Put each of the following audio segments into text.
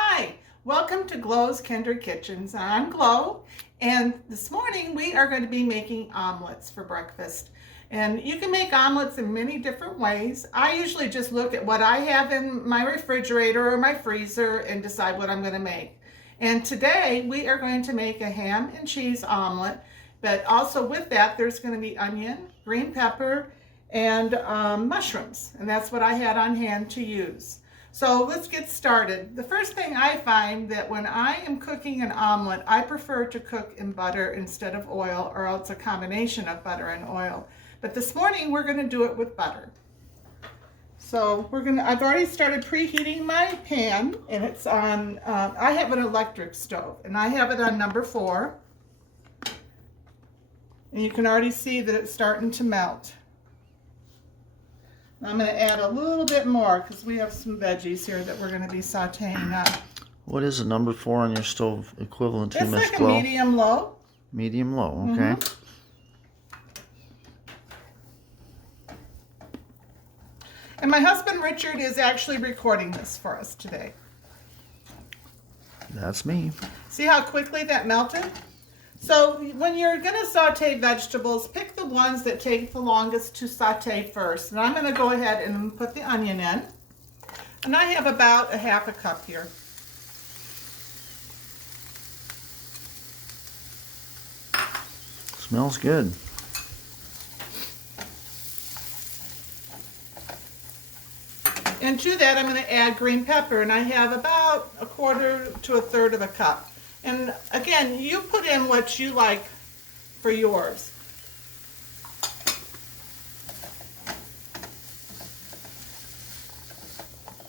Hi, welcome to Glow's Kinder Kitchens. I'm Glow, and this morning we are going to be making omelets for breakfast. And you can make omelets in many different ways. I usually just look at what I have in my refrigerator or my freezer and decide what I'm going to make. And today we are going to make a ham and cheese omelet, but also with that there's going to be onion, green pepper, and mushrooms. And that's what I had on hand to use. So let's get started. The first thing I find that when I am cooking an omelet, I prefer to cook in butter instead of oil, or else a combination of butter and oil. But this morning we're going to do it with butter. So I've already started preheating my pan, and it's on, I have an electric stove, and I have it on number 4. And you can already see that it's starting to melt. I'm going to add a little bit more because we have some veggies here that we're going to be sauteing up. What is a number 4 on your stove equivalent to, It's Miss like Glow? a medium low. Medium low, okay. And my husband Richard is actually recording this for us today. That's me. See how quickly that melted? So when you're going to saute vegetables, pick the ones that take the longest to saute first. And I'm going to go ahead and put the onion in. And I have about a half a cup here. Smells good. And to that I'm going to add green pepper, and I have about a quarter to a third of a cup. And again, you put in what you like for yours.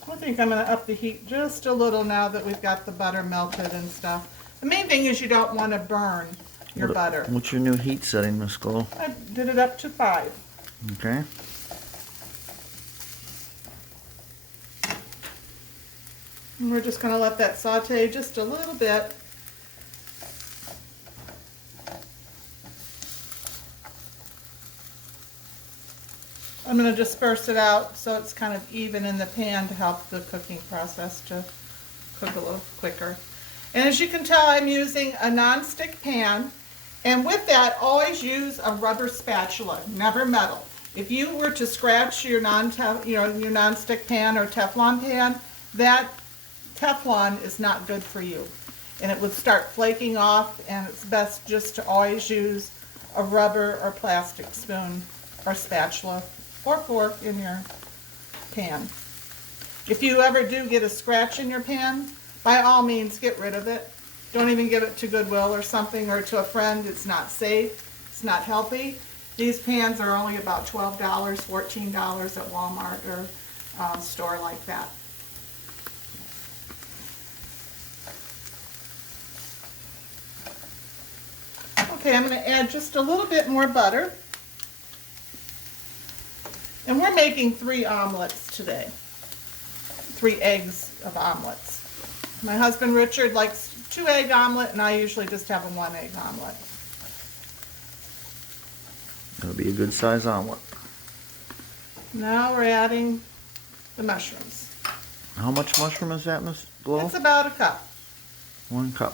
I think I'm going to up the heat just a little now that we've got the butter melted and stuff. The main thing is you don't want to burn your butter. What's your new heat setting, Miss Glow? I did it up to 5. Okay. And we're just going to let that saute just a little bit. I'm going to disperse it out so it's kind of even in the pan to help the cooking process to cook a little quicker. And as you can tell, I'm using a non-stick pan. And with that, always use a rubber spatula, never metal. If you were to scratch your non-stick pan or Teflon pan, that Teflon is not good for you. And it would start flaking off, and it's best just to always use a rubber or plastic spoon or spatula or fork in your pan. If you ever do get a scratch in your pan, by all means get rid of it. Don't even give it to Goodwill or something, or to a friend. It's not safe, it's not healthy. These pans are only about $12, $14 at Walmart or a store like that. Okay, I'm going to add just a little bit more butter. And we're making 3 omelets today. 3 eggs of omelets. My husband Richard likes 2-egg omelet, and I usually just have a 1-egg omelet. That'll be a good size omelet. Now we're adding the mushrooms. How much mushroom is that, Miss Glow? It's about a cup. 1 cup.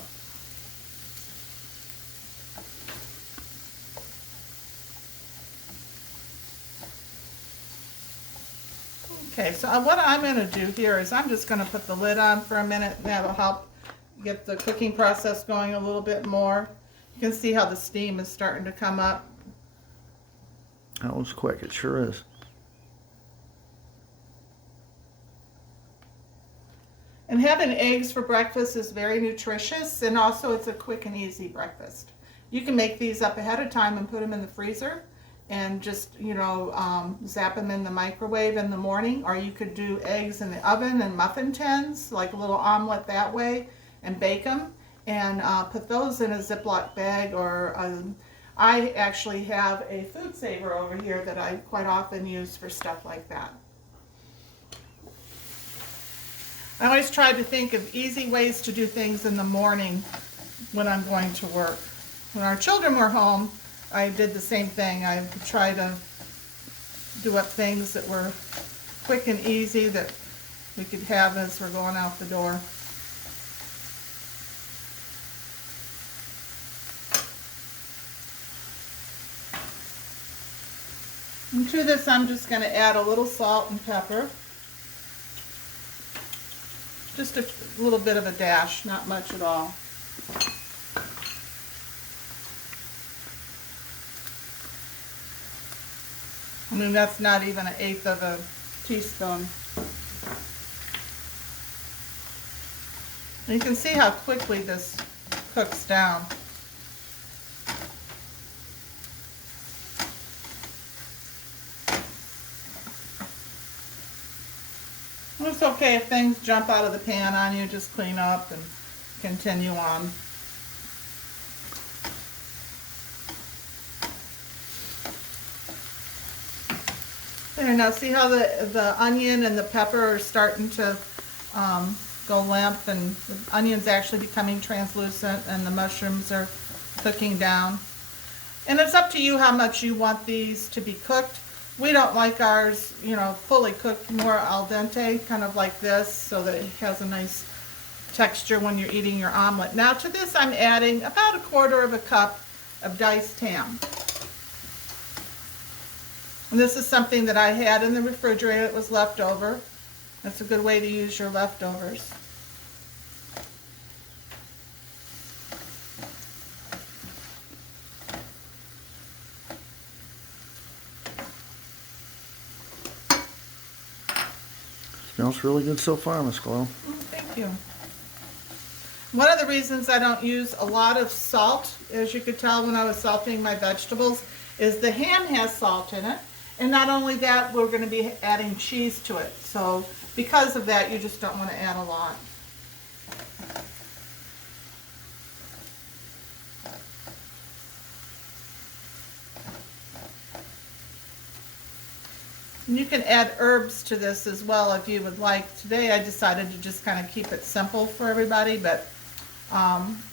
Okay, so what I'm going to do here is I'm just going to put the lid on for a minute, and that'll help get the cooking process going a little bit more. You can see how the steam is starting to come up. That was quick, it sure is. And having eggs for breakfast is very nutritious, and also it's a quick and easy breakfast. You can make these up ahead of time and put them in the freezer and just, zap them in the microwave in the morning, or you could do eggs in the oven and muffin tins, like a little omelet that way, and bake them and put those in a Ziploc bag, or I actually have a food saver over here that I quite often use for stuff like that. I always try to think of easy ways to do things in the morning when I'm going to work. When our children were home, I did the same thing. I would try to do up things that were quick and easy that we could have as we're going out the door. And to this, I'm just going to add a little salt and pepper. Just a little bit of a dash, not much at all. I mean, that's not even 1/8 of a teaspoon. And you can see how quickly this cooks down. It's okay if things jump out of the pan on you, just clean up and continue on. There, now see how the onion and the pepper are starting to go limp, and the onion's actually becoming translucent and the mushrooms are cooking down. And it's up to you how much you want these to be cooked. We don't like ours, you know, fully cooked, more al dente, kind of like this, so that it has a nice texture when you're eating your omelet. Now to this I'm adding about 1/4 cup of diced ham. And this is something that I had in the refrigerator that was left over. That's a good way to use your leftovers. Smells really good so far, Miss Glow. Thank you. One of the reasons I don't use a lot of salt, as you could tell when I was salting my vegetables, is the ham has salt in it. And not only that, we're going to be adding cheese to it. So because of that, you just don't want to add a lot. And you can add herbs to this as well if you would like. Today I decided to just kind of keep it simple for everybody, but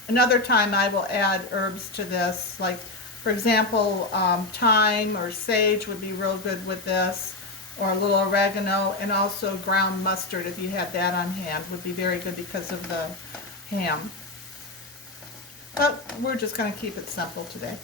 another time I will add herbs to this. Like, for example, thyme or sage would be real good with this, or a little oregano, and also ground mustard, if you had that on hand, would be very good because of the ham. But we're just going to keep it simple today.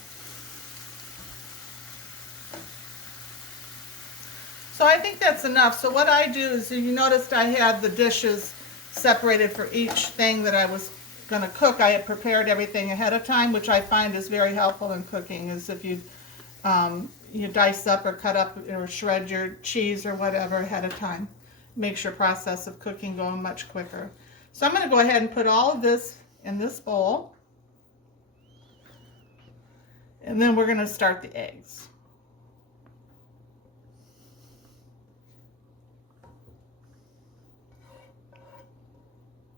So I think that's enough. So what I do is, you noticed I had the dishes separated for each thing that I was going to cook. I had prepared everything ahead of time, which I find is very helpful in cooking, is if you dice up or cut up or shred your cheese or whatever ahead of time. Makes your process of cooking go much quicker. So I'm going to go ahead and put all of this in this bowl. And then we're going to start the eggs.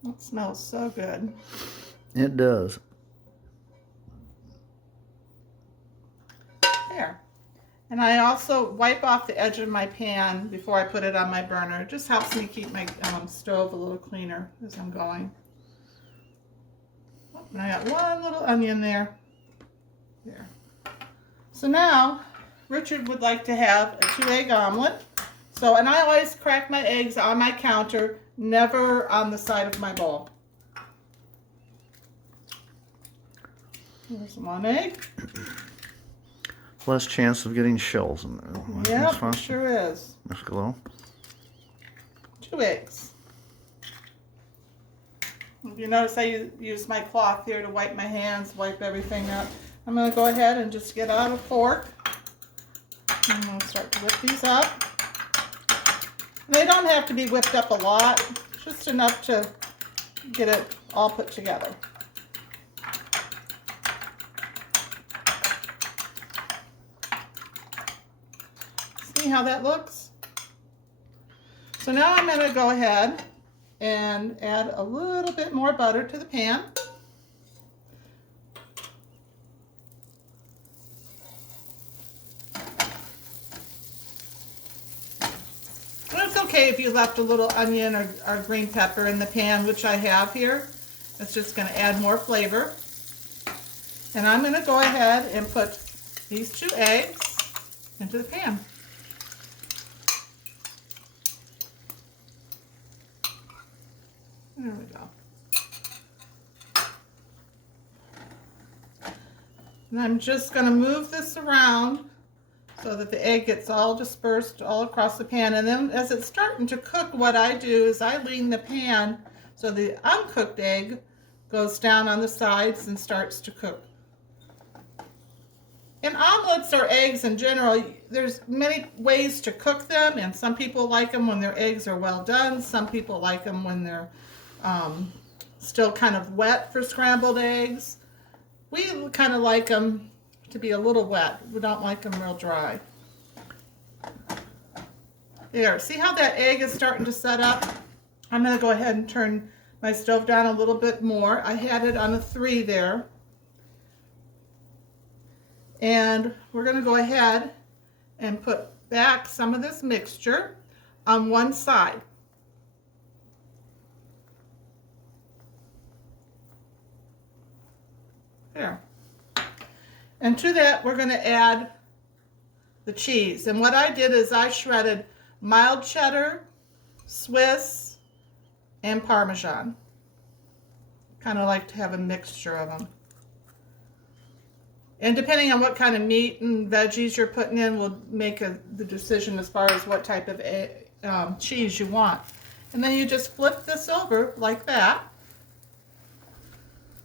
It smells so good. It does. There. And I also wipe off the edge of my pan before I put it on my burner. It just helps me keep my stove a little cleaner as I'm going. Oh, and I got one little onion there. There. So now, Richard would like to have a 2-egg omelet. So, and I always crack my eggs on my counter, never on the side of my bowl. Here's 1 egg. Less chance of getting shells in there. Yep, it sure is. Miss Glow. 2 eggs. You notice I use my cloth here to wipe my hands, wipe everything up. I'm going to go ahead and just get out a fork. I'm going to start to whip these up. They don't have to be whipped up a lot, just enough to get it all put together. See how that looks? So now I'm going to go ahead and add a little bit more butter to the pan. Okay, if you left a little onion or green pepper in the pan, which I have here. It's just going to add more flavor. And I'm going to go ahead and put these 2 eggs into the pan. There we go. And I'm just going to move this around so that the egg gets all dispersed all across the pan. And then as it's starting to cook, what I do is I lean the pan so the uncooked egg goes down on the sides and starts to cook. In omelets or eggs in general, there's many ways to cook them, and some people like them when their eggs are well done. Some people like them when they're still kind of wet for scrambled eggs. We kind of like them to be a little wet. We don't like them real dry. There, see how that egg is starting to set up? I'm going to go ahead and turn my stove down a little bit more. I had it on a 3 there. And we're going to go ahead and put back some of this mixture on one side. There. And to that, we're going to add the cheese. And what I did is I shredded mild cheddar, Swiss, and Parmesan. Kind of like to have a mixture of them. And depending on what kind of meat and veggies you're putting in will make the decision as far as what type of cheese you want. And then you just flip this over like that.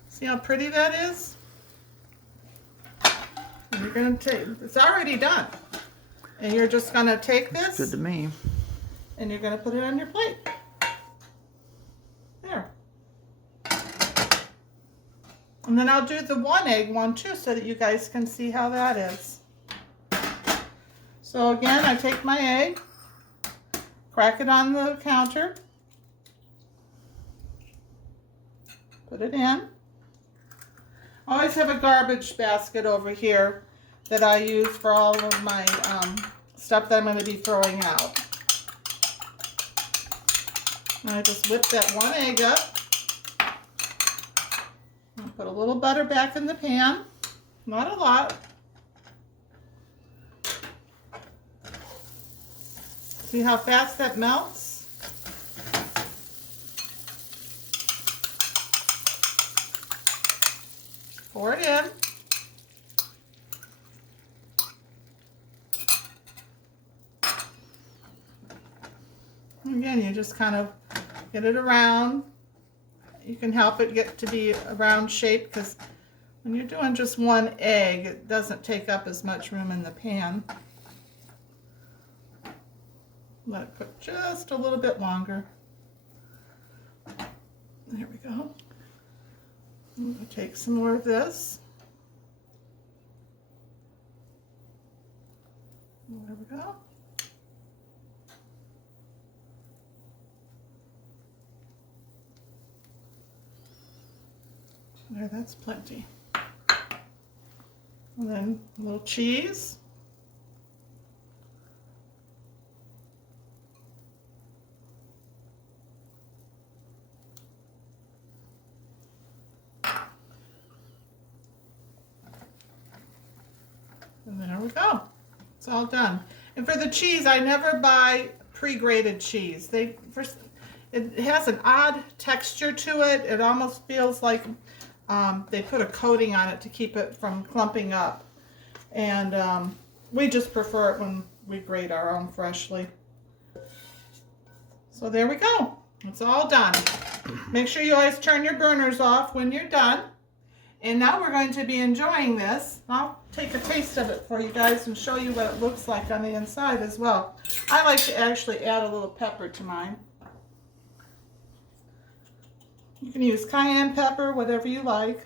See how pretty that is? And you're going to take, it's already done. And you're just going to take this. Good to me. And you're going to put it on your plate. There. And then I'll do the 1 egg one too so that you guys can see how that is. So again, I take my egg, crack it on the counter, put it in. I always have a garbage basket over here that I use for all of my stuff that I'm going to be throwing out. And I just whip that 1 egg up. Put a little butter back in the pan, not a lot. See how fast that melts? Pour it in. Again, you just kind of get it around. You can help it get to be a round shape because when you're doing just 1 egg, it doesn't take up as much room in the pan. Let it cook just a little bit longer. There we go. I'm going to take some more of this. There we go. There, that's plenty. And then a little cheese. And there we go. It's all done. And for the cheese, I never buy pre-grated cheese. It has an odd texture to it. It almost feels like they put a coating on it to keep it from clumping up. And we just prefer it when we grate our own freshly. So there we go. It's all done. Make sure you always turn your burners off when you're done. And now we're going to be enjoying this. I'll take a taste of it for you guys and show you what it looks like on the inside as well. I like to actually add a little pepper to mine. You can use cayenne pepper, whatever you like.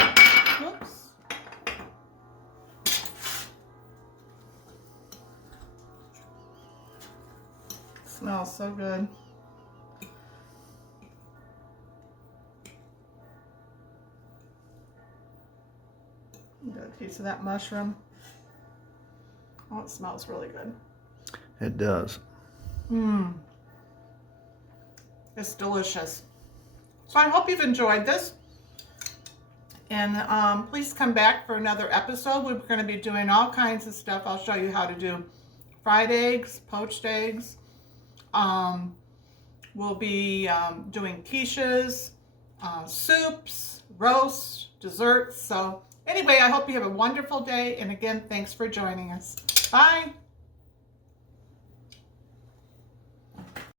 Oops. Smells so good. Got a piece of that mushroom. Oh, it smells really good. It does. Mmm. It's delicious. So I hope you've enjoyed this. And please come back for another episode. We're going to be doing all kinds of stuff. I'll show you how to do fried eggs, poached eggs. We'll be doing quiches, soups, roasts, desserts. So anyway, I hope you have a wonderful day. And again, thanks for joining us. Bye.